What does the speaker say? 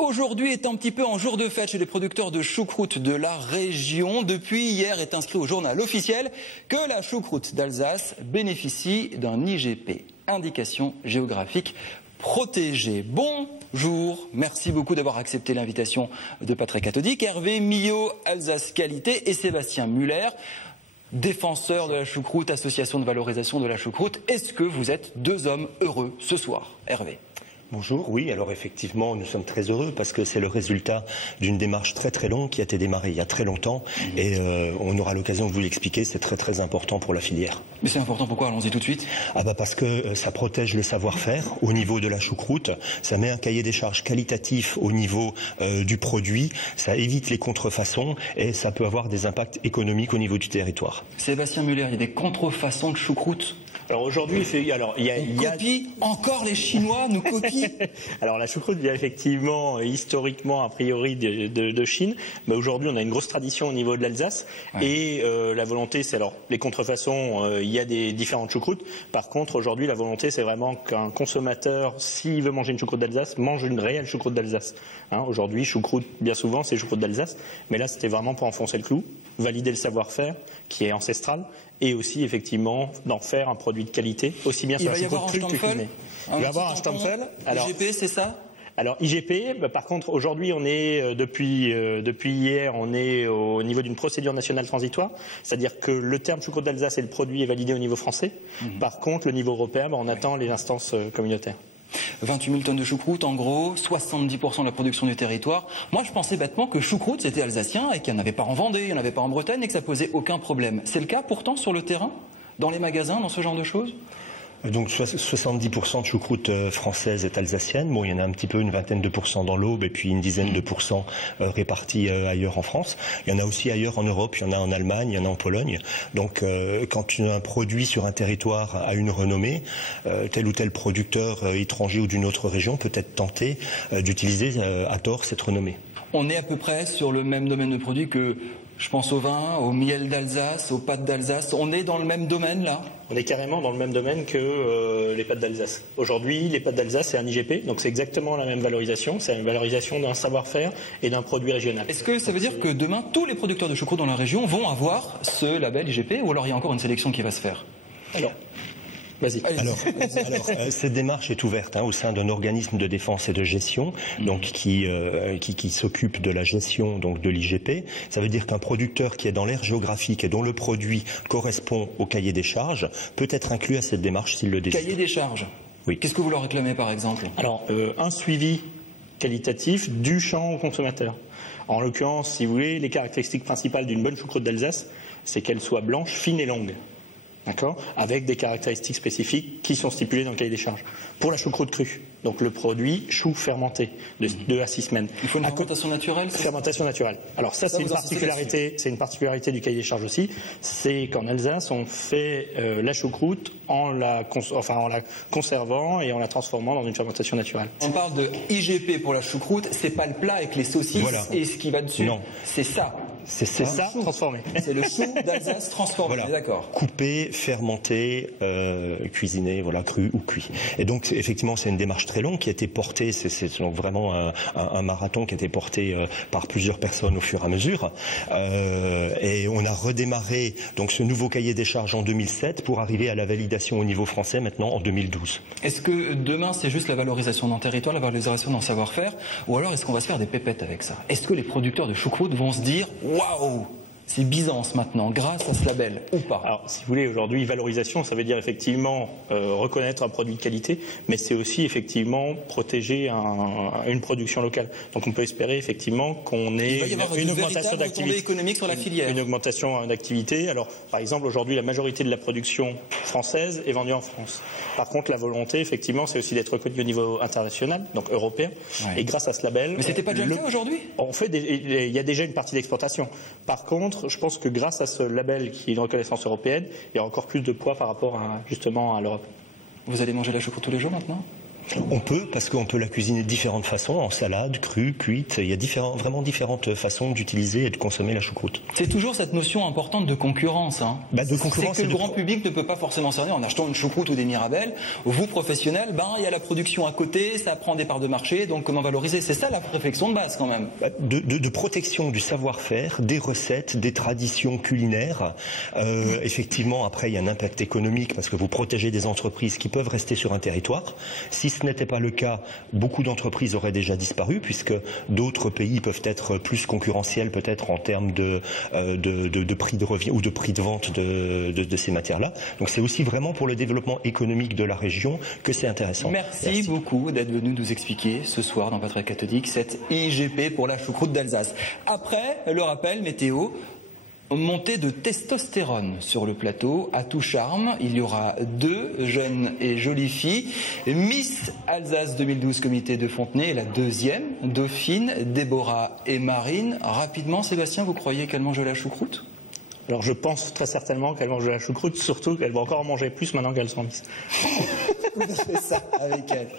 Aujourd'hui est un petit peu en jour de fête chez les producteurs de choucroute de la région. Depuis hier est inscrit au journal officiel que la choucroute d'Alsace bénéficie d'un IGP, indication géographique protégée. Bonjour, merci beaucoup d'avoir accepté l'invitation de Patrick Cathodique, Hervé Millot, Alsace Qualité et Sébastien Muller, défenseurs de la choucroute, association de valorisation de la choucroute. Est-ce que vous êtes deux hommes heureux ce soir, Hervé ? Bonjour, oui, alors effectivement, nous sommes très heureux parce que c'est le résultat d'une démarche très longue qui a été démarrée il y a très longtemps et on aura l'occasion de vous l'expliquer, c'est très important pour la filière. Mais c'est important, pourquoi? Allons-y tout de suite. Parce que ça protège le savoir-faire au niveau de la choucroute, ça met un cahier des charges qualitatif au niveau du produit, ça évite les contrefaçons et ça peut avoir des impacts économiques au niveau du territoire. Sébastien Muller, il y a des contrefaçons de choucroute? Alors aujourd'hui, il y a copie, encore les Chinois nous copient. Alors la choucroute vient effectivement historiquement a priori de Chine, mais aujourd'hui on a une grosse tradition au niveau de l'Alsace et la volonté c'est alors les contrefaçons, il y a des différentes choucroutes. Par contre aujourd'hui la volonté c'est vraiment qu'un consommateur s'il veut manger une choucroute d'Alsace mange une réelle choucroute d'Alsace. Aujourd'hui choucroute bien souvent c'est choucroute d'Alsace, mais là c'était vraiment pour enfoncer le clou, valider le savoir-faire qui est ancestral. Et aussi, effectivement, d'en faire un produit de qualité, aussi bien sur la choucroute crue que cuisinée. Il va y avoir un Stampfel. IGP, c'est ça? Alors IGP, par contre, aujourd'hui, on est depuis hier, on est au niveau d'une procédure nationale transitoire, c'est-à-dire que le terme choucroute d'Alsace et le produit est validé au niveau français. Par contre, le niveau européen, on attend les instances communautaires. 28 000 tonnes de choucroute, en gros, 70% de la production du territoire. Moi, je pensais bêtement que choucroute, c'était alsacien et qu'il n'y en avait pas en Vendée, il n'y en avait pas en Bretagne et que ça posait aucun problème. C'est le cas pourtant sur le terrain, dans les magasins, dans ce genre de choses ? Donc 70% de choucroute française est alsacienne. Bon, il y en a un petit peu, une vingtaine de pourcents dans l'Aube et puis une dizaine de pourcents répartis ailleurs en France. Il y en a aussi ailleurs en Europe, il y en a en Allemagne, il y en a en Pologne. Donc quand un produit sur un territoire a une renommée, tel ou tel producteur étranger ou d'une autre région peut être tenté d'utiliser à tort cette renommée. On est à peu près sur le même domaine de produit que... Je pense au vin, au miel d'Alsace, aux pâtes d'Alsace. On est dans le même domaine, là? On est carrément dans le même domaine que les pâtes d'Alsace. Aujourd'hui, les pâtes d'Alsace, c'est un IGP, donc c'est exactement la même valorisation. C'est une valorisation d'un savoir-faire et d'un produit régional. Est-ce que ça veut dire que demain, tous les producteurs de choucroute dans la région vont avoir ce label IGP, ou alors il y a encore une sélection qui va se faire? Alors, vas-y. Alors, cette démarche est ouverte au sein d'un organisme de défense et de gestion, donc qui s'occupe de la gestion donc de l'IGP. Ça veut dire qu'un producteur qui est dans l'aire géographique et dont le produit correspond au cahier des charges peut être inclus à cette démarche s'il le désire. Cahier des charges. Oui. Qu'est-ce que vous leur réclamez par exemple? Alors, un suivi qualitatif du champ au consommateur. En l'occurrence, si vous voulez, les caractéristiques principales d'une bonne choucroute d'Alsace, c'est qu'elle soit blanche, fine et longue. D'accord, avec des caractéristiques spécifiques qui sont stipulées dans le cahier des charges. Pour la choucroute crue, donc le produit chou fermenté de 2 à 6 semaines. Il faut une fermentation naturelle? Fermentation naturelle. Alors ça c'est une particularité du cahier des charges aussi, c'est qu'en Alsace on fait la choucroute en la conservant et en la transformant dans une fermentation naturelle. On parle de IGP pour la choucroute, c'est pas le plat avec les saucisses et ce qui va dessus. Non. C'est ça. C'est ça transformé. C'est le chou d'Alsace transformé, voilà. D'accord. Coupé, fermenté, cuisiné, cru ou cuit. Et donc effectivement c'est une démarche très longue qui a été portée, c'est donc vraiment un marathon qui a été porté par plusieurs personnes au fur et à mesure. Et on a redémarré donc ce nouveau cahier des charges en 2007 pour arriver à la validation au niveau français maintenant en 2012. Est-ce que demain c'est juste la valorisation d'un territoire, la valorisation d'un savoir-faire, ou alors est-ce qu'on va se faire des pépettes avec ça? Est-ce que les producteurs de choucroute vont se dire waouh, c'est Byzance maintenant, grâce à ce label, ou pas? Alors, si vous voulez, aujourd'hui, valorisation, ça veut dire effectivement reconnaître un produit de qualité, mais c'est aussi effectivement protéger une production locale. Donc, on peut espérer effectivement qu'on ait une augmentation d'activité économique sur la filière. Une augmentation d'activité. Alors, par exemple, aujourd'hui, la majorité de la production française est vendue en France. Par contre, la volonté, effectivement, c'est aussi d'être reconnu au niveau international, donc européen. Ouais. Et grâce à ce label, mais c'était pas déjà le cas aujourd'hui? Il y a déjà une partie d'exportation. Par contre, je pense que grâce à ce label qui est une reconnaissance européenne, il y a encore plus de poids par rapport justement à l'Europe. Vous allez manger la choucroute tous les jours maintenant? On peut, parce qu'on peut la cuisiner de différentes façons, en salade, crue, cuite. Il y a vraiment différentes façons d'utiliser et de consommer la choucroute. C'est toujours cette notion importante de concurrence. Hein. De concurrence. C'est que le grand public ne peut pas forcément cerner en achetant une choucroute ou des Mirabelles. Vous, professionnels, il y a la production à côté, ça prend des parts de marché, donc comment valoriser? C'est ça la réflexion de base quand même. De protection du savoir-faire, des recettes, des traditions culinaires. Effectivement, après, il y a un impact économique parce que vous protégez des entreprises qui peuvent rester sur un territoire. Si ce n'était pas le cas, beaucoup d'entreprises auraient déjà disparu puisque d'autres pays peuvent être plus concurrentiels peut-être en termes de prix de revient ou de prix de vente de ces matières-là. Donc c'est aussi vraiment pour le développement économique de la région que c'est intéressant. Merci beaucoup d'être venu nous expliquer ce soir dans Patriote Cathodique cette IGP pour la choucroute d'Alsace. Après, le rappel météo. Montée de testostérone sur le plateau, à tout charme. Il y aura 2 jeunes et jolies filles. Miss Alsace 2012 comité de Fontenay et la 2e, Dauphine, Déborah et Marine. Rapidement, Sébastien, vous croyez qu'elle mange la choucroute? Alors je pense très certainement qu'elle mange de la choucroute, surtout qu'elle va encore en manger plus maintenant qu'elles sont Miss. Vous avez fait ça avec elle.